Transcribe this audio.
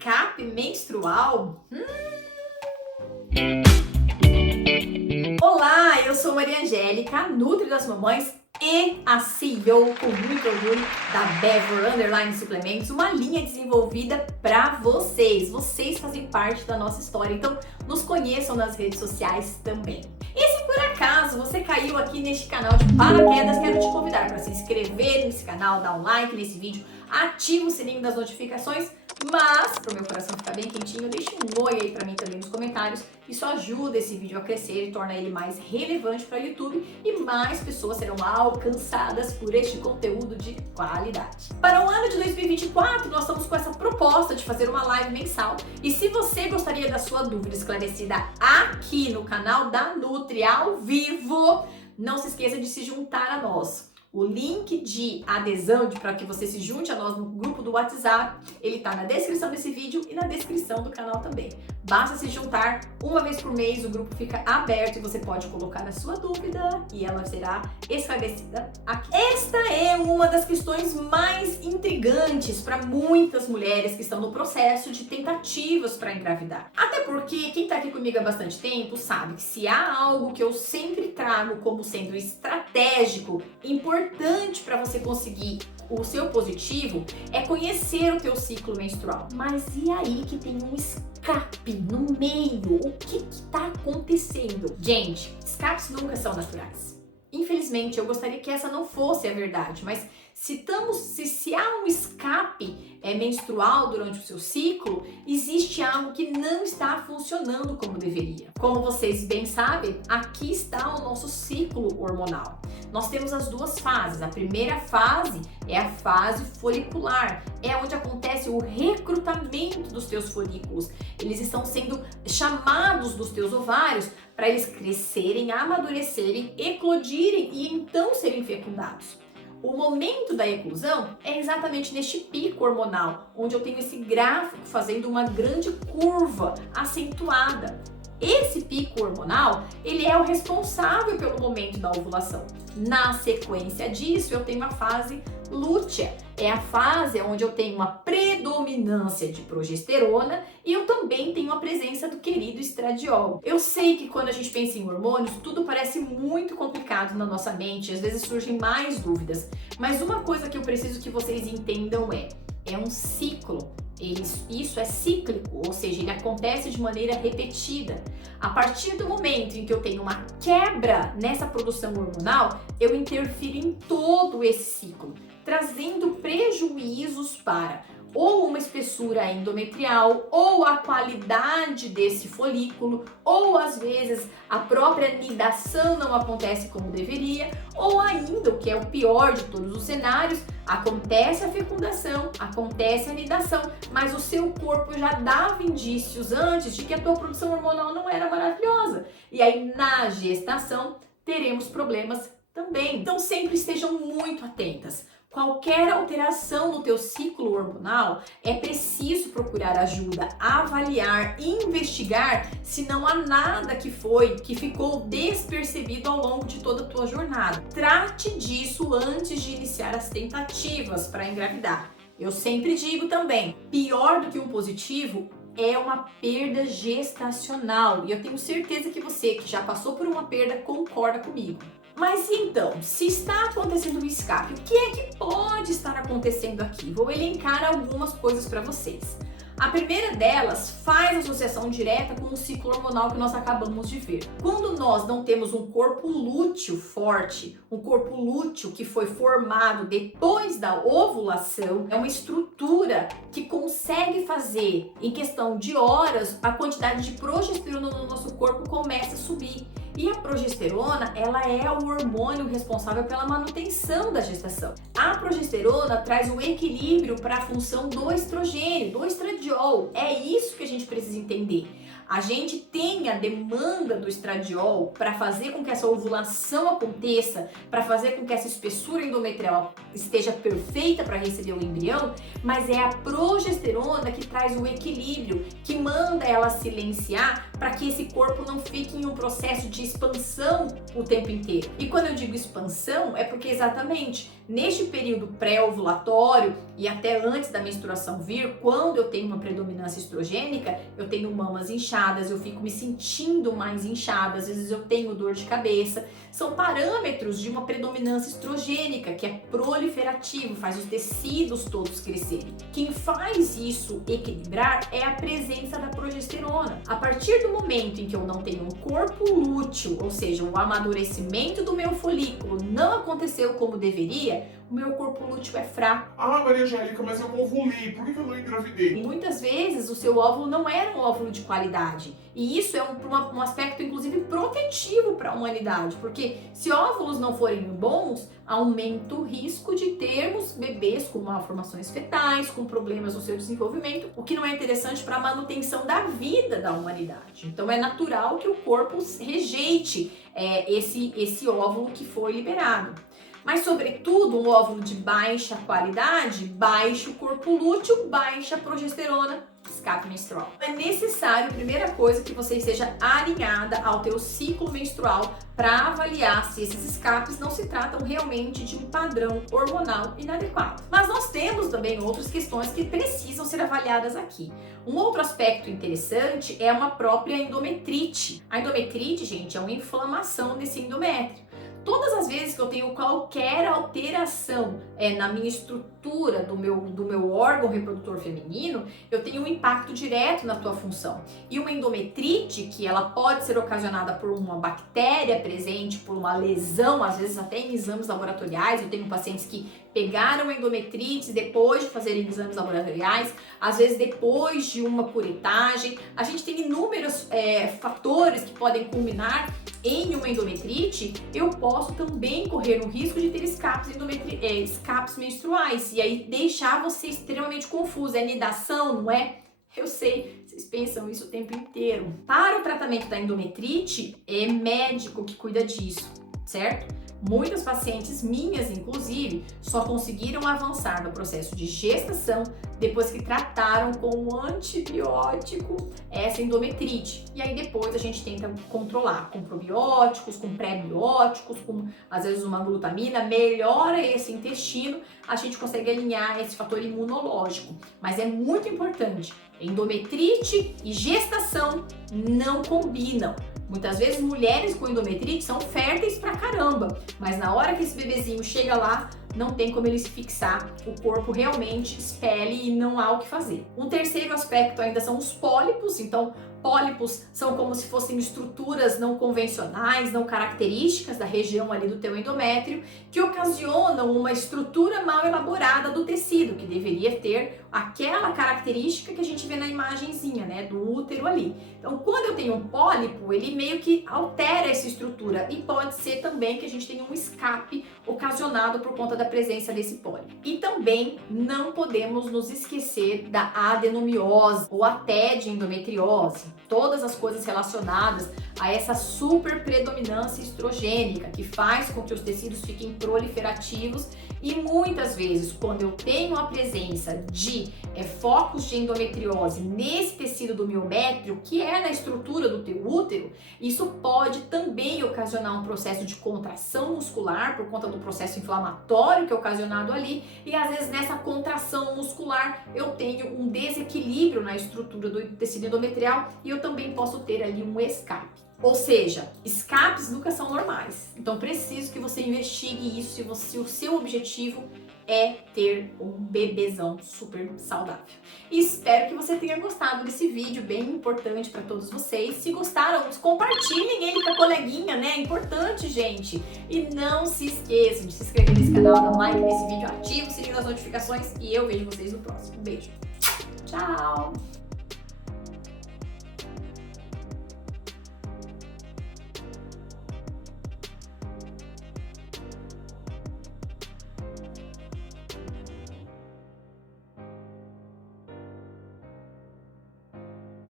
escape menstrual? Olá, eu sou Maria Angélica, a Nutri das Mamães e a CEO com muito orgulho da Bever Underline Suplementos, uma linha desenvolvida para vocês. Vocês fazem parte da nossa história, então nos conheçam nas redes sociais também. E se por acaso você caiu aqui neste canal de paraquedas, quero te convidar para se inscrever nesse canal, dar um like nesse vídeo, ativa o sininho das notificações, mas para o meu coração ficar bem quentinho, deixa um oi aí para mim também nos comentários. Isso ajuda esse vídeo a crescer e torna ele mais relevante para o YouTube e mais pessoas serão alcançadas por este conteúdo de qualidade. Para o ano de 2024, nós estamos com essa proposta de fazer uma live mensal. E se você gostaria da sua dúvida esclarecida aqui no canal da Nutri ao vivo, não se esqueça de se juntar a nós. O link de adesão para que você se junte a nós no grupo do WhatsApp, ele está na descrição desse vídeo e na descrição do canal também. Basta se juntar uma vez por mês, o grupo fica aberto e você pode colocar a sua dúvida e ela será esclarecida aqui. Esta é uma das questões mais intrigantes para muitas mulheres que estão no processo de tentativas para engravidar. Até porque quem está aqui comigo há bastante tempo sabe que se há algo que eu sempre trago como sendo estratégico, importante para você conseguir o seu positivo, é conhecer o teu ciclo menstrual. Mas e aí que tem um escape no meio? O que está acontecendo? Gente, escapes nunca são naturais. Infelizmente, eu gostaria que essa não fosse a verdade, mas se há um escape menstrual durante o seu ciclo, existe algo que não está funcionando como deveria. Como vocês bem sabem, aqui está o nosso ciclo hormonal. Nós temos as duas fases. A primeira fase é a fase folicular, é onde acontece o recrutamento dos teus folículos. Eles estão sendo chamados dos teus ovários para eles crescerem, amadurecerem, eclodirem e então serem fecundados. O momento da eclosão é exatamente neste pico hormonal, onde eu tenho esse gráfico fazendo uma grande curva acentuada. Esse pico hormonal, ele é o responsável pelo momento da ovulação. Na sequência disso, eu tenho a fase lútea. É a fase onde eu tenho uma predominância de progesterona e eu também tenho a presença do querido estradiol. Eu sei que quando a gente pensa em hormônios, tudo parece muito complicado na nossa mente, às vezes surgem mais dúvidas. Mas uma coisa que eu preciso que vocês entendam é um ciclo. Isso é cíclico, ou seja, ele acontece de maneira repetida. A partir do momento em que eu tenho uma quebra nessa produção hormonal, eu interfiro em todo esse ciclo, trazendo prejuízos para ou uma espessura endometrial, ou a qualidade desse folículo, ou às vezes a própria nidação não acontece como deveria, ou ainda, o que é o pior de todos os cenários, acontece a fecundação, acontece a nidação, mas o seu corpo já dava indícios antes de que a tua produção hormonal não era maravilhosa. E aí na gestação teremos problemas também. Então sempre estejam muito atentas. Qualquer alteração no teu ciclo hormonal, é preciso procurar ajuda, avaliar, investigar se não há nada que ficou despercebido ao longo de toda a tua jornada. Trate disso antes de iniciar as tentativas para engravidar. Eu sempre digo também, pior do que um positivo é uma perda gestacional. E eu tenho certeza que você que já passou por uma perda concorda comigo. Mas então, se está acontecendo um escape, o que é que pode estar acontecendo aqui? Vou elencar algumas coisas para vocês. A primeira delas faz associação direta com o ciclo hormonal que nós acabamos de ver. Quando nós não temos um corpo lúteo forte, um corpo lúteo que foi formado depois da ovulação, é uma estrutura que consegue fazer, em questão de horas, a quantidade de progesterona no nosso corpo começa a subir. E a progesterona, ela é o hormônio responsável pela manutenção da gestação. A progesterona traz o equilíbrio para a função do estrogênio, do estradiol. É isso que a gente precisa entender. A gente tem a demanda do estradiol para fazer com que essa ovulação aconteça, para fazer com que essa espessura endometrial esteja perfeita para receber o embrião, mas é a progesterona que traz o equilíbrio, que manda ela silenciar para que esse corpo não fique em um processo de expansão o tempo inteiro. E quando eu digo expansão, é porque exatamente neste período pré-ovulatório e até antes da menstruação vir, quando eu tenho uma predominância estrogênica, eu tenho mamas inchadas, eu fico me sentindo mais inchada, às vezes eu tenho dor de cabeça. São parâmetros de uma predominância estrogênica, que é proliferativo, faz os tecidos todos crescerem. Quem faz isso equilibrar é a presença da progesterona. A partir do momento em que eu não tenho um corpo lúteo, ou seja, o amadurecimento do meu folículo não aconteceu como deveria, o meu corpo lúteo é fraco. Ah, Maria Angélica, mas eu ovulei, por que eu não engravidei? E muitas vezes o seu óvulo não era um óvulo de qualidade. E isso é um aspecto, inclusive, protetivo para a humanidade. Porque se óvulos não forem bons, aumenta o risco de termos bebês com malformações fetais, com problemas no seu desenvolvimento, o que não é interessante para a manutenção da vida da humanidade. Então é natural que o corpo rejeite esse óvulo que foi liberado. Mas, sobretudo, um óvulo de baixa qualidade, baixo corpo lúteo, baixa progesterona, escape menstrual. É necessário, primeira coisa, que você esteja alinhada ao teu ciclo menstrual para avaliar se esses escapes não se tratam realmente de um padrão hormonal inadequado. Mas nós temos também outras questões que precisam ser avaliadas aqui. Um outro aspecto interessante é uma própria endometrite. A endometrite, gente, é uma inflamação desse endométrio. Todas as vezes que eu tenho qualquer alteração na minha estrutura do meu órgão reprodutor feminino, eu tenho um impacto direto na tua função. E uma endometrite, que ela pode ser ocasionada por uma bactéria presente, por uma lesão, às vezes até em exames laboratoriais. Eu tenho pacientes que pegaram endometrites depois de fazerem exames laboratoriais, às vezes depois de uma curetagem. A gente tem inúmeros fatores que podem culminar em uma endometrite. Eu posso também correr o risco de ter escapes menstruais e aí deixar você extremamente confuso. É nidação, não é? Eu sei, vocês pensam isso o tempo inteiro. Para o tratamento da endometrite, é médico que cuida disso, certo? Muitas pacientes minhas, inclusive, só conseguiram avançar no processo de gestação depois que trataram com um antibiótico essa endometrite. E aí depois a gente tenta controlar com probióticos, com pré-bióticos, com às vezes uma glutamina, melhora esse intestino, a gente consegue alinhar esse fator imunológico. Mas é muito importante, endometrite e gestação não combinam. Muitas vezes mulheres com endometrite são férteis pra caramba, mas na hora que esse bebezinho chega lá, não tem como ele se fixar, o corpo realmente expele e não há o que fazer. Um terceiro aspecto ainda são os pólipos. Então, pólipos são como se fossem estruturas não convencionais, não características da região ali do teu endométrio, que ocasionam uma estrutura mal elaborada do tecido, que deveria ter aquela característica que a gente vê na imagenzinha, né, do útero ali. Então, quando eu tenho um pólipo, ele meio que altera essa estrutura e pode ser também que a gente tenha um escape ocasionado por conta da presença desse pólipo. E também não podemos nos esquecer da adenomiose ou até de endometriose. Todas as coisas relacionadas a essa super predominância estrogênica que faz com que os tecidos fiquem proliferativos. E muitas vezes, quando eu tenho a presença de focos de endometriose nesse tecido do miométrio, que é na estrutura do teu útero, isso pode também ocasionar um processo de contração muscular por conta do processo inflamatório que é ocasionado ali, e às vezes nessa contração muscular eu tenho um desequilíbrio na estrutura do tecido endometrial e eu também posso ter ali um escape. Ou seja, escapes nunca são normais. Então preciso que você investigue isso se o seu objetivo é ter um bebezão super saudável. E espero que você tenha gostado desse vídeo bem importante para todos vocês. Se gostaram, compartilhem ele com a coleguinha, né? É importante, gente. E não se esqueçam de se inscrever nesse canal, dar um like nesse vídeo, ativa o sininho das notificações e eu vejo vocês no próximo. Beijo. Tchau!